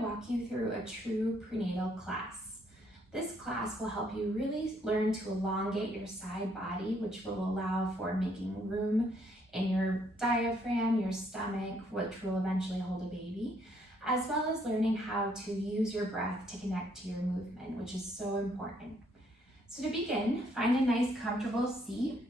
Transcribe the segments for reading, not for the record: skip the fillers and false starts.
to walk you through a true prenatal class. This class will help you really learn to elongate your side body, which will allow for making room in your diaphragm, your stomach, which will eventually hold a baby, as well as learning how to use your breath to connect to your movement, which is so important. So to begin, find a nice comfortable seat.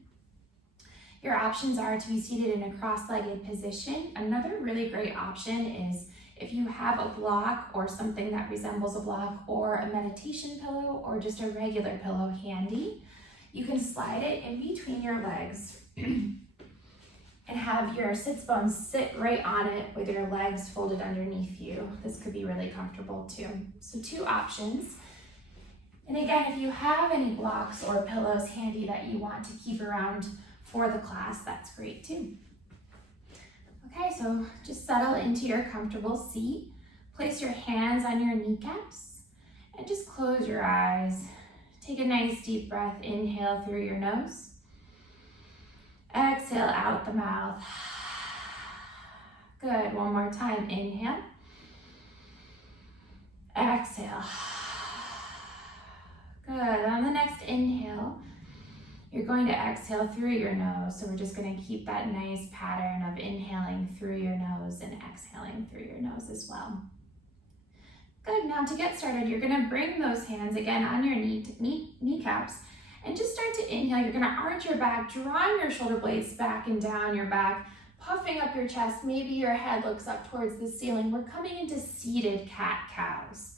Your options are to be seated in a cross-legged position. Another really great option is if you have a block or something that resembles a block or a meditation pillow or just a regular pillow handy, you can slide it in between your legs and have your sits bones sit right on it with your legs folded underneath you. This could be really comfortable too. So 2 options. And again, if you have any blocks or pillows handy that you want to keep around for the class, that's great too. Okay, so just settle into your comfortable seat. Place your hands on your kneecaps and just close your eyes. Take a nice deep breath. Inhale through your nose. Exhale out the mouth. Good, one more time. Inhale. Exhale. Good, on the next inhale, you're going to exhale through your nose. So we're just going to keep that nice pattern of inhaling through your nose and exhaling through your nose as well. Good, now to get started, you're going to bring those hands again on your kneecaps and just start to inhale. You're going to arch your back, drawing your shoulder blades back and down your back, puffing up your chest. Maybe your head looks up towards the ceiling. We're coming into seated cat-cows.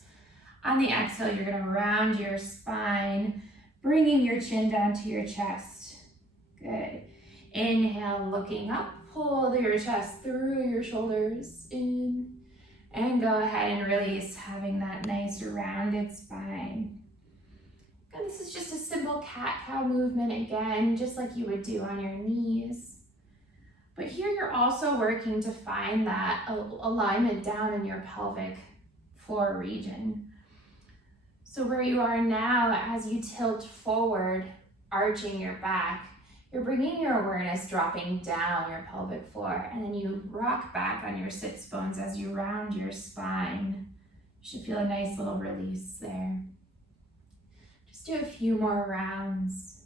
On the exhale, you're going to round your spine, bringing your chin down to your chest. Good. Inhale, looking up, pull your chest through your shoulders in, and go ahead and release, having that nice rounded spine. Good. This is just a simple cat-cow movement again, just like you would do on your knees. But here you're also working to find that alignment down in your pelvic floor region. So where you are now, as you tilt forward, arching your back, you're bringing your awareness dropping down your pelvic floor, and then you rock back on your sits bones as you round your spine. You should feel a nice little release there. Just do a few more rounds.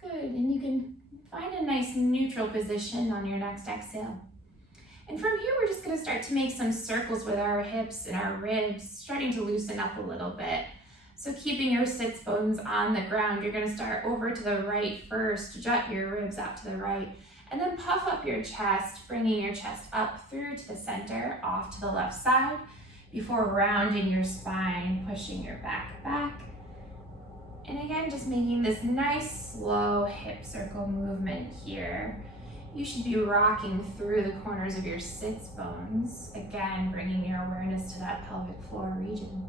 Good, and you can find a nice neutral position on your next exhale. And from here, we're just going to start to make some circles with our hips and our ribs, starting to loosen up a little bit. So keeping your sits bones on the ground, you're going to start over to the right first, jut your ribs out to the right, and then puff up your chest, bringing your chest up through to the center, off to the left side, before rounding your spine, pushing your back back. And again, just making this nice, slow hip circle movement here. You should be rocking through the corners of your sits bones. Again, bringing your awareness to that pelvic floor region.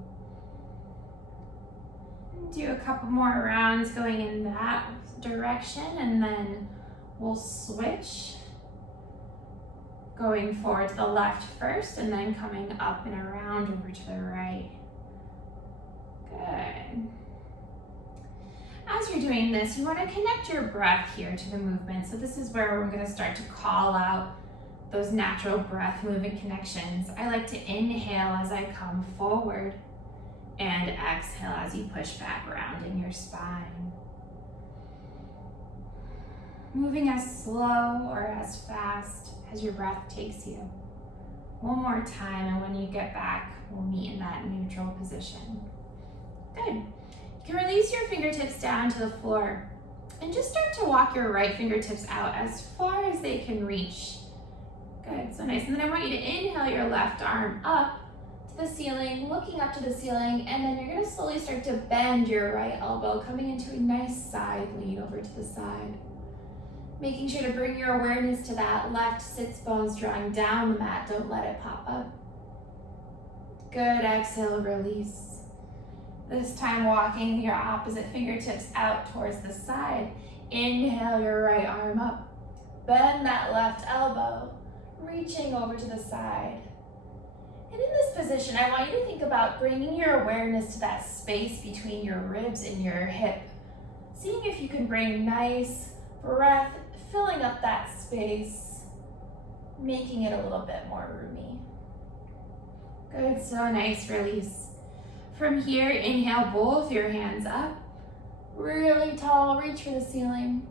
Do a couple more rounds going in that direction, and then we'll switch. Going forward to the left first, and then coming up and around over to the right. Good. As you're doing this, you want to connect your breath here to the movement. So this is where we're going to start to call out those natural breath movement connections. I like to inhale as I come forward and exhale as you push back, rounding your spine. Moving as slow or as fast as your breath takes you. One more time, and when you get back, we'll meet in that neutral position. Good. You can release your fingertips down to the floor and just start to walk your right fingertips out as far as they can reach. Good, so nice. And then I want you to inhale your left arm up to the ceiling, looking up to the ceiling, and then you're going to slowly start to bend your right elbow, coming into a nice side lean over to the side. Making sure to bring your awareness to that left sits bones, drawing down the mat. Don't let it pop up. Good, exhale, release. This time walking your opposite fingertips out towards the side. Inhale your right arm up. Bend that left elbow, reaching over to the side. And in this position, I want you to think about bringing your awareness to that space between your ribs and your hip. Seeing if you can bring nice breath, filling up that space. making it a little bit more roomy. Good, so nice release. From here, inhale both your hands up, really tall, reach for the ceiling.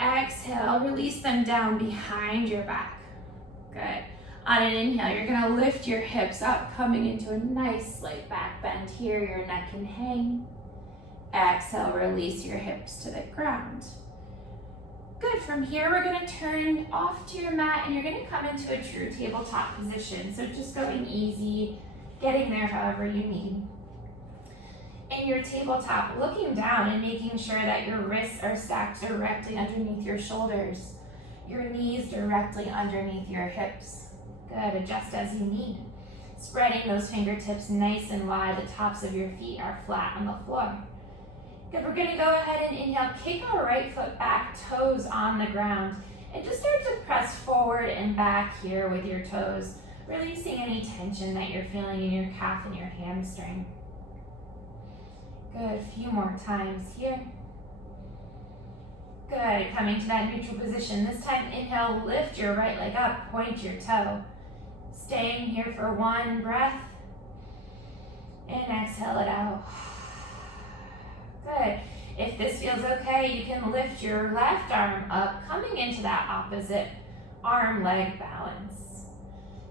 Exhale, release them down behind your back. Good. On an inhale, you're gonna lift your hips up, coming into a nice slight back bend here. Your neck can hang. Exhale, release your hips to the ground. Good, from here, we're gonna turn off to your mat and you're gonna come into a true tabletop position. So just going easy, getting there however you need. In your tabletop, looking down and making sure that your wrists are stacked directly underneath your shoulders, your knees directly underneath your hips. Good, adjust as you need. Spreading those fingertips nice and wide, the tops of your feet are flat on the floor. Good, we're gonna go ahead and inhale, kick our right foot back, toes on the ground, and just start to press forward and back here with your toes, releasing any tension that you're feeling in your calf and your hamstring. Good, a few more times here. Good, coming to that neutral position. This time, inhale, lift your right leg up, point your toe. Staying here for one breath. And exhale it out. Good. If this feels okay, you can lift your left arm up, coming into that opposite arm-leg balance.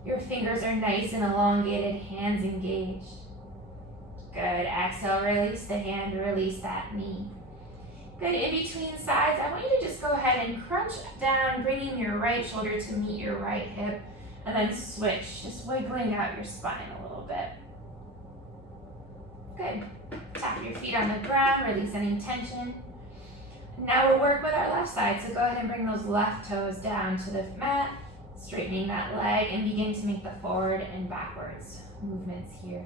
Your fingers are nice and elongated, hands engaged. Good. Exhale, release the hand, release that knee. Good. In between sides, I want you to just go ahead and crunch down, bringing your right shoulder to meet your right hip, and then switch, just wiggling out your spine a little bit. Good. Tap your feet on the ground, release any tension. Now we'll work with our left side, so go ahead and bring those left toes down to the mat, straightening that leg, and begin to make the forward and backwards movements here.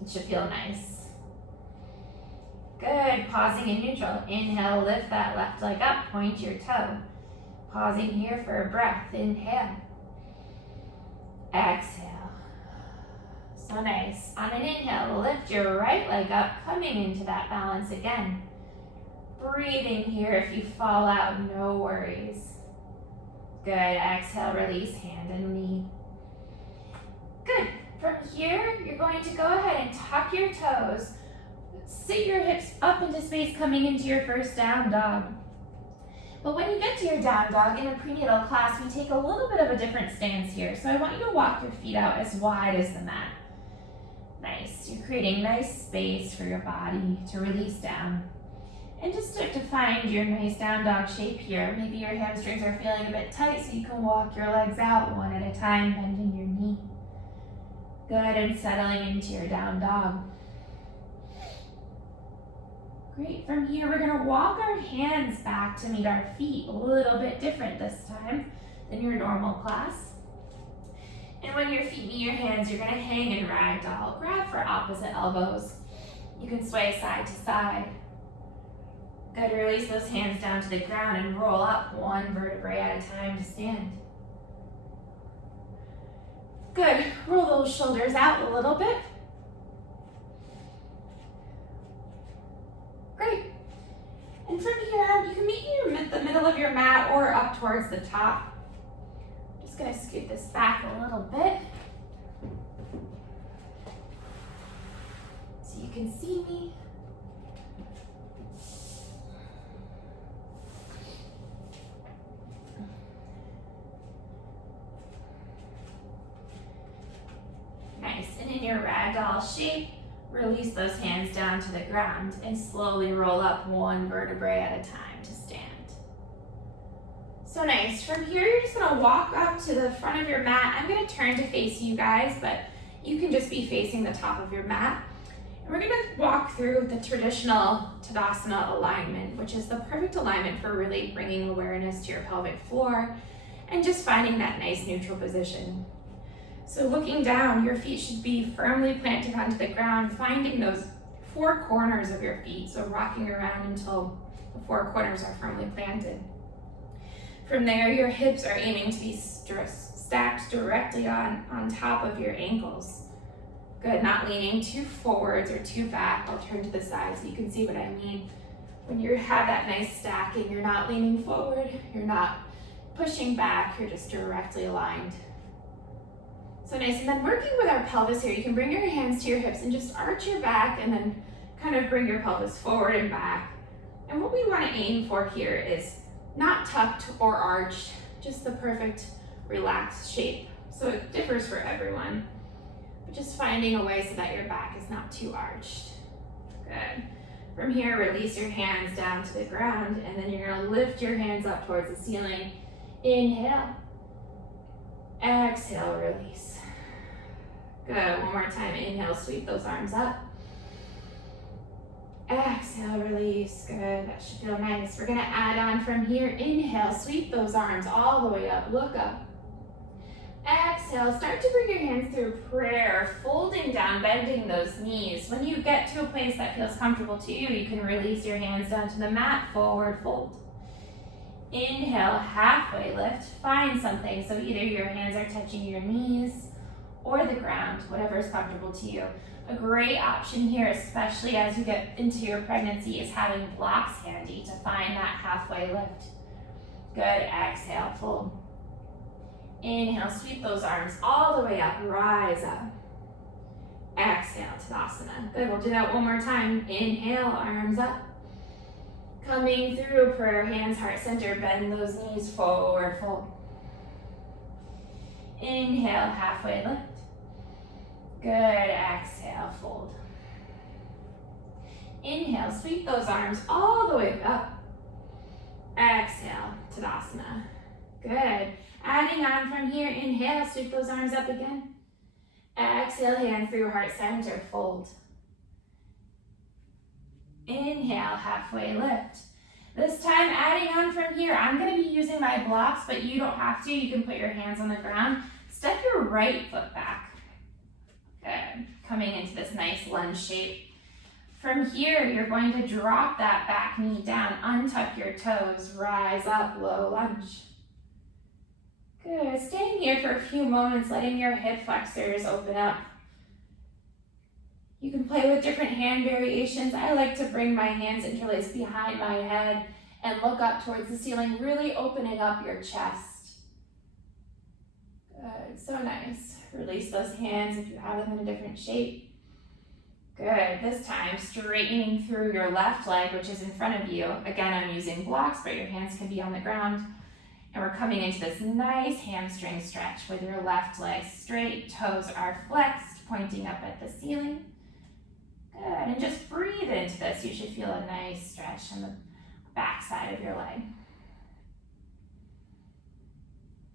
It should feel nice. Good, pausing in neutral. Inhale, lift that left leg up, point your toe. Pausing here for a breath, inhale. Exhale. So nice. On an inhale, lift your right leg up, coming into that balance again. Breathing here. If you fall out, no worries. Good. Exhale, release hand and knee. Good. From here, you're going to go ahead and tuck your toes. Sit your hips up into space, coming into your first down dog. But when you get to your down dog in a prenatal class, we take a little bit of a different stance here. So I want you to walk your feet out as wide as the mat. Nice. You're creating nice space for your body to release down. And just start to find your nice down dog shape here. Maybe your hamstrings are feeling a bit tight, so you can walk your legs out one at a time, bending your knee. Good, and settling into your down dog. Great, from here we're gonna walk our hands back to meet our feet, a little bit different this time than your normal class. And when your feet meet your hands, you're gonna hang in ragdoll. Grab for opposite elbows. You can sway side to side. Good, release those hands down to the ground and roll up one vertebrae at a time to stand. Good, roll those shoulders out a little bit. Great. And from here, you can meet the middle of your mat or up towards the top. Just gonna scoot this back a little bit so you can see me. Nice, and in your ragdoll shape, release those hands down to the ground and slowly roll up one vertebrae at a time to stand. So nice. From here, you're just gonna walk up to the front of your mat. I'm gonna turn to face you guys, but you can just be facing the top of your mat. And we're gonna walk through the traditional Tadasana alignment, which is the perfect alignment for really bringing awareness to your pelvic floor and just finding that nice neutral position. So looking down, your feet should be firmly planted onto the ground, finding those four corners of your feet. So rocking around until the four corners are firmly planted. From there, your hips are aiming to be stacked directly on top of your ankles. Good, not leaning too forwards or too back. I'll turn to the side so you can see what I mean. When you have that nice stacking, you're not leaning forward, you're not pushing back, you're just directly aligned. So nice, and then working with our pelvis here, you can bring your hands to your hips and just arch your back and then kind of bring your pelvis forward and back. And what we want to aim for here is not tucked or arched, just the perfect relaxed shape. So it differs for everyone, but just finding a way so that your back is not too arched. Good. From here, release your hands down to the ground, and then you're going to lift your hands up towards the ceiling. Inhale. Exhale, release. Good. One more time. Inhale, sweep those arms up. Exhale, release. Good. That should feel nice. We're going to add on from here. Inhale, sweep those arms all the way up. Look up. Exhale, start to bring your hands through prayer, folding down, bending those knees. When you get to a place that feels comfortable to you, you can release your hands down to the mat, forward fold. Inhale, halfway lift, find something. So either your hands are touching your knees or the ground, whatever is comfortable to you. A great option here, especially as you get into your pregnancy, is having blocks handy to find that halfway lift. Good, exhale, fold. Inhale, sweep those arms all the way up, rise up. Exhale, Tadasana. Good, we'll do that one more time. Inhale, arms up. Coming through prayer, hands heart center, bend those knees forward, fold. Inhale, halfway lift. Good, exhale, fold. Inhale, sweep those arms all the way up. Exhale, Tadasana. Good. Adding on from here, inhale, sweep those arms up again. Exhale, hands through heart center, fold. Inhale, halfway lift. This time, adding on from here, I'm going to be using my blocks, but you don't have to. You can put your hands on the ground. Step your right foot back. Good. Coming into this nice lunge shape. From here, you're going to drop that back knee down, untuck your toes, rise up, low lunge. Good, staying here for a few moments, letting your hip flexors open up. You can play with different hand variations. I like to bring my hands interlaced behind my head and look up towards the ceiling, really opening up your chest. Good, so nice. Release those hands if you have them in a different shape. Good, this time straightening through your left leg, which is in front of you. Again, I'm using blocks, but your hands can be on the ground. And we're coming into this nice hamstring stretch with your left leg straight, toes are flexed, pointing up at the ceiling. Good, and just breathe into this. You should feel a nice stretch on the back side of your leg.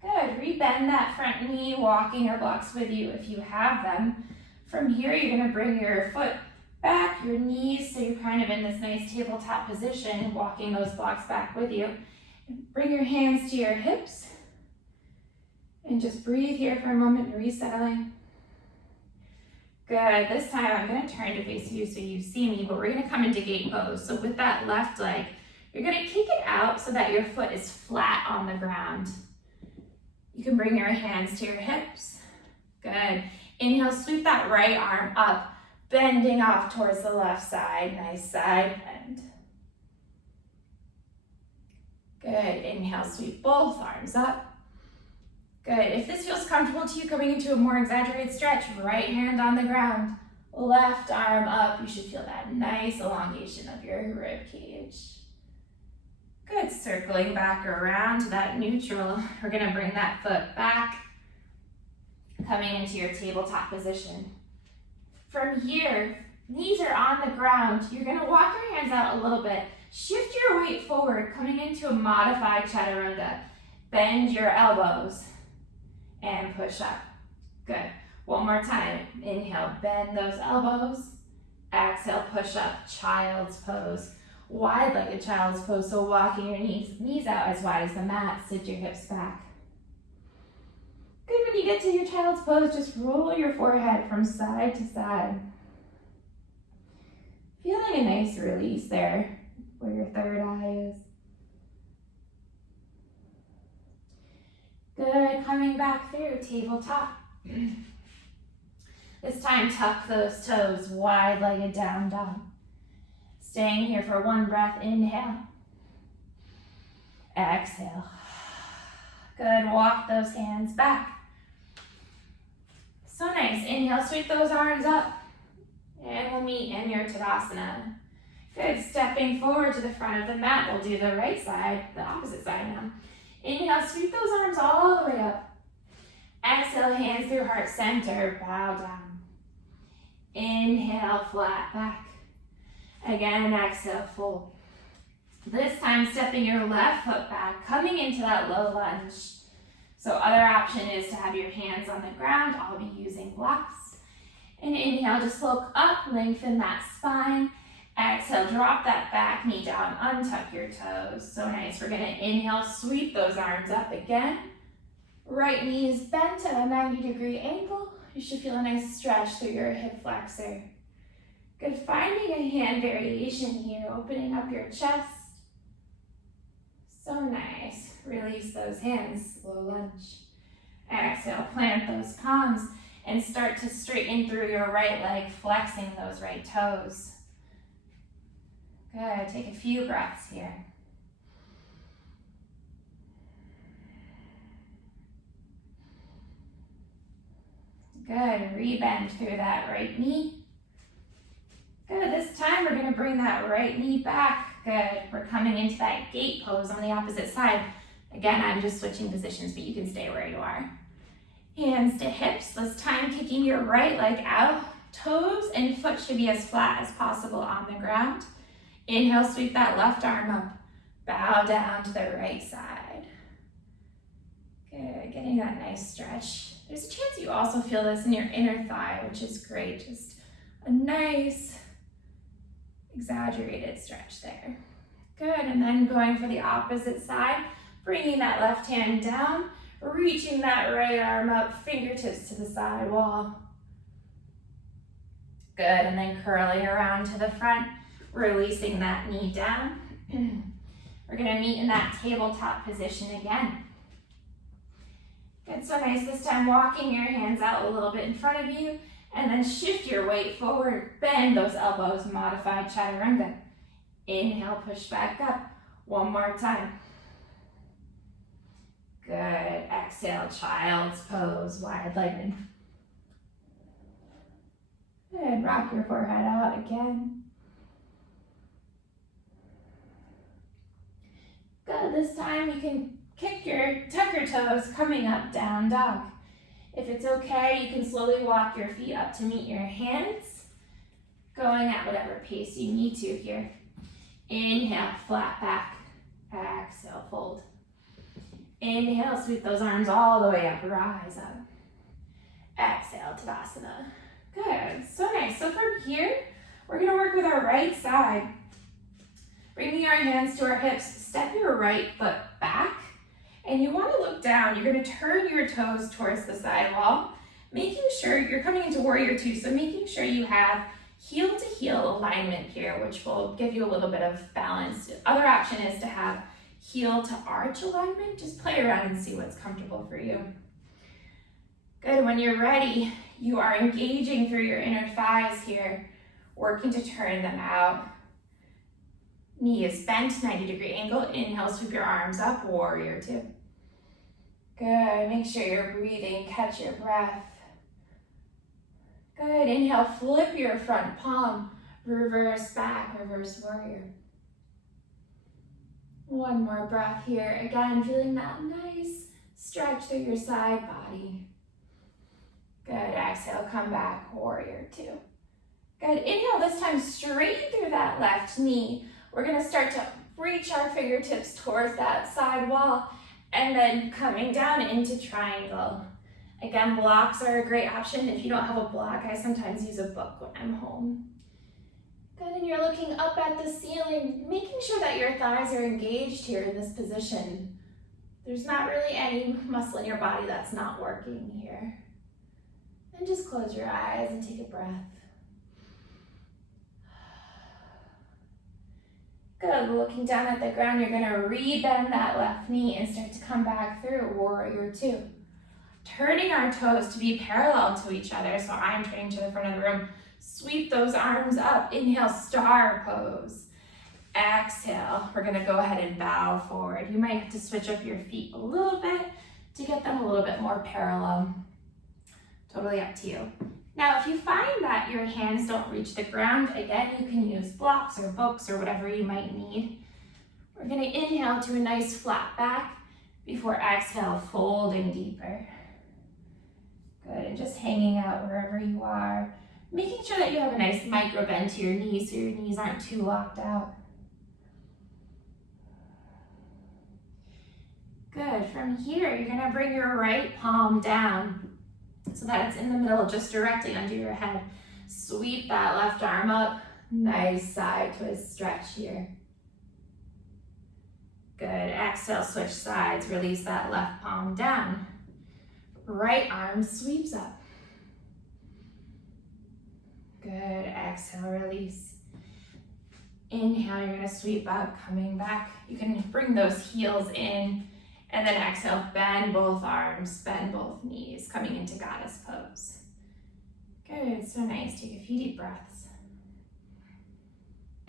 Good, rebend that front knee, walking your blocks with you if you have them. From here, you're gonna bring your foot back, your knees, so you're kind of in this nice tabletop position, walking those blocks back with you. Bring your hands to your hips and just breathe here for a moment, resettling. Good, this time I'm gonna turn to face you so you see me, but we're gonna come into gate pose. So with that left leg, you're gonna kick it out so that your foot is flat on the ground. You can bring your hands to your hips. Good, inhale, sweep that right arm up, bending off towards the left side, nice side bend. Good, inhale, sweep both arms up. Good, if this feels comfortable to you, coming into a more exaggerated stretch, right hand on the ground, left arm up. You should feel that nice elongation of your rib cage. Good, circling back around to that neutral. We're gonna bring that foot back, coming into your tabletop position. From here, knees are on the ground. You're gonna walk your hands out a little bit. Shift your weight forward, coming into a modified chaturanga. Bend your elbows and push up. Good. One more time. Inhale, bend those elbows. Exhale, push up, child's pose. Wide-legged child's pose, so walking your knees out as wide as the mat. Sit your hips back. Good, when you get to your child's pose, just roll your forehead from side to side. Feeling a nice release there, where your third eye is. Good, coming back through, tabletop. This time, tuck those toes, wide-legged down dog. Staying here for one breath, inhale. Exhale. Good, walk those hands back. So nice, inhale, sweep those arms up. And we'll meet in your Tadasana. Good, stepping forward to the front of the mat. We'll do the right side, the opposite side now. Inhale, sweep those arms all the way up. Exhale, hands through heart center, bow down. Inhale, flat back. Again, exhale, fold. This time, stepping your left foot back, coming into that low lunge. So other option is to have your hands on the ground. I'll be using blocks. And inhale, just look up, lengthen that spine. Exhale, drop that back knee down, untuck your toes. So nice. We're gonna inhale, sweep those arms up again. Right knee is bent at a 90-degree angle. You should feel a nice stretch through your hip flexor. Good, finding a hand variation here, opening up your chest. So nice. Release those hands, low lunge. Exhale, plant those palms and start to straighten through your right leg, flexing those right toes. Good, take a few breaths here. Good, rebend through that right knee. Good, this time we're gonna bring that right knee back. Good, we're coming into that gate pose on the opposite side. Again, I'm just switching positions, but you can stay where you are. Hands to hips, this time kicking your right leg out. Toes and foot should be as flat as possible on the ground. Inhale, sweep that left arm up. Bow down to the right side. Good, getting that nice stretch. There's a chance you also feel this in your inner thigh, which is great. Just a nice, exaggerated stretch there. Good, and then going for the opposite side, bringing that left hand down, reaching that right arm up, fingertips to the side wall. Good, and then curling around to the front, releasing that knee down. We're gonna meet in that tabletop position again. Good, so nice. This time walking your hands out a little bit in front of you, and then shift your weight forward, bend those elbows, modified chaturanga. Inhale, push back up. One more time. Good, exhale, child's pose, wide-legged. Good, rock your forehead out again. Good, this time you can tuck your toes, coming up, down dog. If it's okay, you can slowly walk your feet up to meet your hands, going at whatever pace you need to here. Inhale, flat back. Exhale, fold. Inhale, sweep those arms all the way up, rise up. Exhale, Tadasana. Good, so nice. So from here, we're gonna work with our right side. Bringing our hands to our hips, step your right foot back, and you wanna look down. You're gonna turn your toes towards the side wall, making sure you're coming into warrior two, so making sure you have heel to heel alignment here, which will give you a little bit of balance. Other option is to have heel to arch alignment. Just play around and see what's comfortable for you. Good, when you're ready, you are engaging through your inner thighs here, working to turn them out. Knee is bent, 90-degree angle. Inhale, sweep your arms up, warrior two. Good, make sure you're breathing, catch your breath. Good, inhale, flip your front palm, reverse back, reverse warrior. One more breath here. Again, feeling that nice stretch through your side body. Good, exhale, come back, warrior two. Good, inhale, this time straight through that left knee. We're gonna start to reach our fingertips towards that side wall and then coming down into triangle. Again, blocks are a great option. If you don't have a block, I sometimes use a book when I'm home. Good, and you're looking up at the ceiling, making sure that your thighs are engaged here in this position. There's not really any muscle in your body that's not working here. And just close your eyes and take a breath. Good, looking down at the ground, you're gonna rebend that left knee and start to come back through, warrior two. Turning our toes to be parallel to each other, so I'm turning to the front of the room. Sweep those arms up, inhale, star pose. Exhale, we're gonna go ahead and bow forward. You might have to switch up your feet a little bit little bit more parallel. Totally up to you. Now, if you find that your hands don't reach the ground, again, you can use blocks or books or whatever you might need. We're going to inhale to a nice flat back before exhale, folding deeper. Good, and just hanging out wherever you are. Making sure that you have a nice micro bend to your knees so your knees aren't too locked out. Good, from here, you're going to bring your right palm down so that it's in the middle, just directly under your head. Sweep that left arm up. Nice side twist stretch here. Good, exhale, switch sides. Release that left palm down. Right arm sweeps up. Good, exhale, release. Inhale, you're gonna sweep up, coming back. You can bring those heels in, and then exhale, bend both arms, bend both knees, coming into goddess pose. Good, so nice. Take a few deep breaths.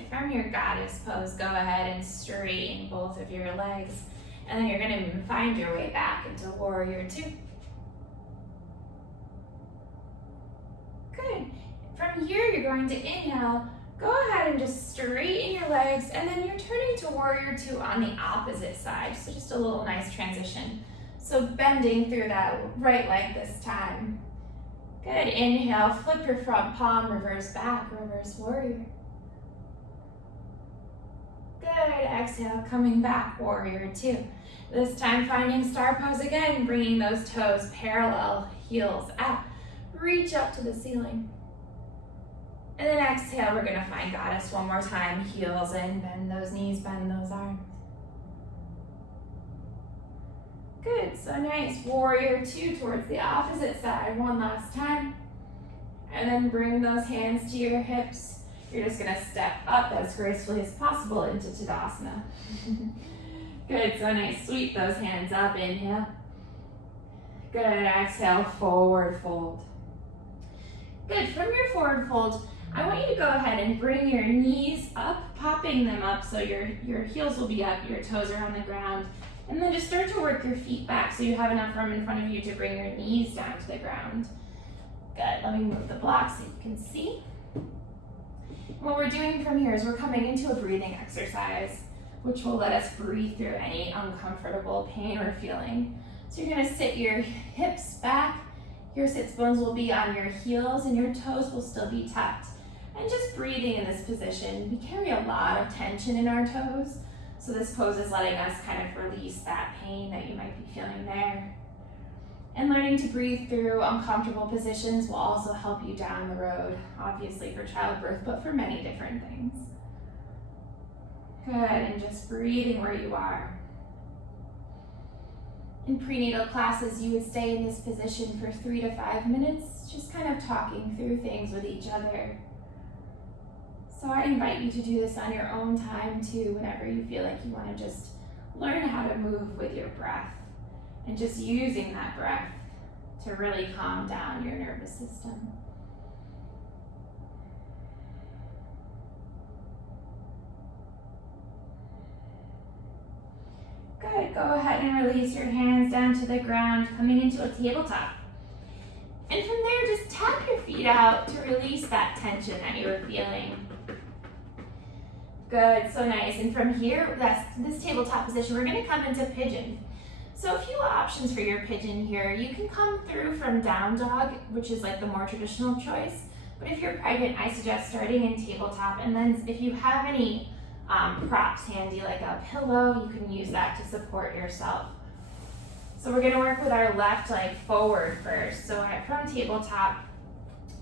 From your goddess pose, go ahead and straighten both of your legs, and then you're gonna find your way back into warrior two. Good. From here, you're going to inhale, go ahead and just straighten your legs, and then you're turning to warrior two on the opposite side. So just a little nice transition. So bending through that right leg this time. Good, inhale, flip your front palm, reverse back, reverse warrior. Good, exhale, coming back, warrior two. This time finding star pose again, bringing those toes parallel, heels out. Reach up to the ceiling. And then exhale, we're gonna find goddess one more time. Heels in, bend those knees, bend those arms. Good, so nice. Warrior two towards the opposite side, one last time. And then bring those hands to your hips. You're just gonna step up as gracefully as possible into Tadasana. Good, so nice. Sweep those hands up, inhale. Good, exhale, forward fold. Good, from your forward fold, I want you to go ahead and bring your knees up, popping them up so your heels will be up, your toes are on the ground. And then just start to work your feet back so you have enough room in front of you to bring your knees down to the ground. Good, let me move the block so you can see. What we're doing from here is we're coming into a breathing exercise, which will let us breathe through any uncomfortable pain we're feeling. So you're gonna sit your hips back, your sits bones will be on your heels and your toes will still be tucked. And just breathing in this position, we carry a lot of tension in our toes. So this pose is letting us kind of release that pain that you might be feeling there. And learning to breathe through uncomfortable positions will also help you down the road, obviously for childbirth, but for many different things. Good, and just breathing where you are. In prenatal classes, you would stay in this position for 3 to 5 minutes, just kind of talking through things with each other. So I invite you to do this on your own time too, whenever you feel like you want to just learn how to move with your breath and just using that breath to really calm down your nervous system. Good, go ahead and release your hands down to the ground, coming into a tabletop. And from there, just tap your feet out to release that tension that you were feeling. Good, so nice. And from here, this tabletop position, we're gonna come into pigeon. So a few options for your pigeon here. You can come through from down dog, which is like the more traditional choice. But if you're pregnant, I suggest starting in tabletop. And then if you have any props handy, like a pillow, you can use that to support yourself. So we're gonna work with our left leg forward first. So from tabletop,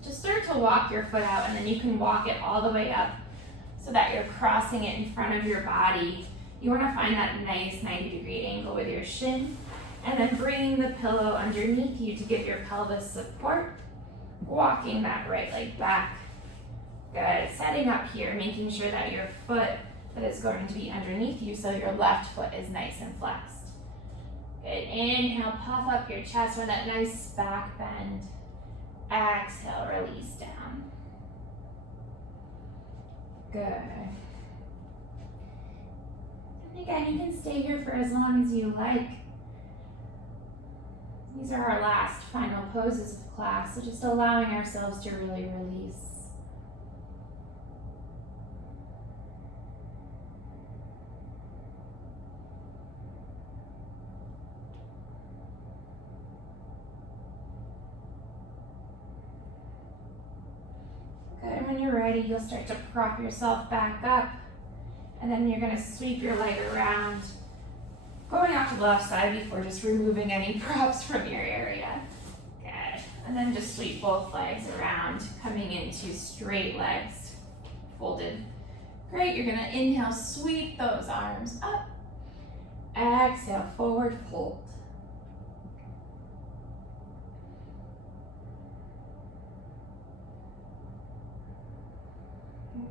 just start to walk your foot out and then you can walk it all the way up so that you're crossing it in front of your body. You wanna find that nice 90-degree angle with your shin and then bringing the pillow underneath you to give your pelvis support, walking that right leg back. Good, setting up here, making sure that your foot that is going to be underneath you so your left foot is nice and flexed. Good, inhale, puff up your chest with that nice back bend. Exhale, release down. Good. And again, you can stay here for as long as you like. These are our last final poses of class, so just allowing ourselves to really release. Good, when you're ready, you'll start to prop yourself back up, and then you're gonna sweep your leg around, going out to the left side before just removing any props from your area. Good. And then just sweep both legs around, coming into straight legs, folded. Great, you're gonna inhale, sweep those arms up. Exhale, forward fold.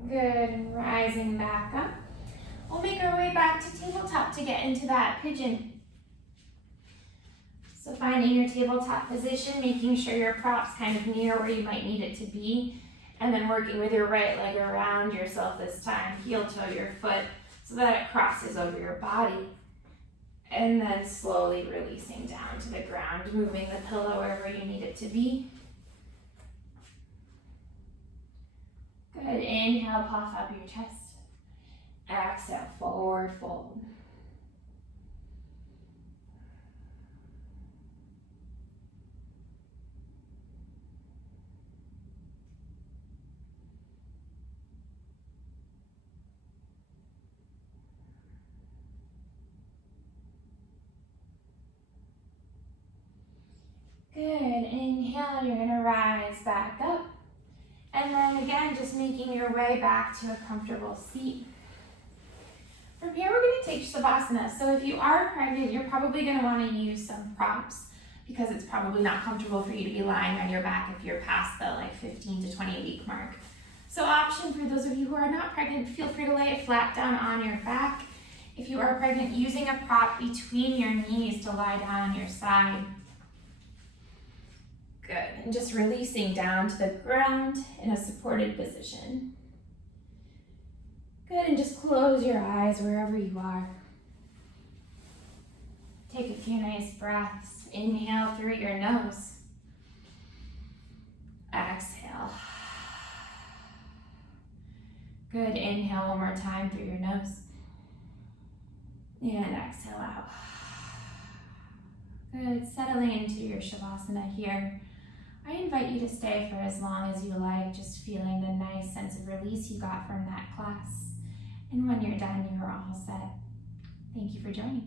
Good, and rising back up. We'll make our way back to tabletop to get into that pigeon. So finding your tabletop position, making sure your prop's kind of near where you might need it to be, and then working with your right leg around yourself this time, heel toe your foot so that it crosses over your body. And then slowly releasing down to the ground, moving the pillow wherever you need it to be. Good, inhale, puff up your chest. Exhale, forward fold. Good, inhale, you're gonna rise back up. And then again, just making your way back to a comfortable seat. From here, we're gonna take Shavasana. So if you are pregnant, you're probably gonna wanna use some props because it's probably not comfortable for you to be lying on your back if you're past the 15 to 20 week mark. So option for those of you who are not pregnant, feel free to lay it flat down on your back. If you are pregnant, using a prop between your knees to lie down on your side. Good, and just releasing down to the ground in a supported position. Good, and just close your eyes wherever you are. Take a few nice breaths. Inhale through your nose. Exhale. Good, inhale one more time through your nose. And exhale out. Good, settling into your Shavasana here. I invite you to stay for as long as you like, just feeling the nice sense of release you got from that class. And when you're done, you're all set. Thank you for joining.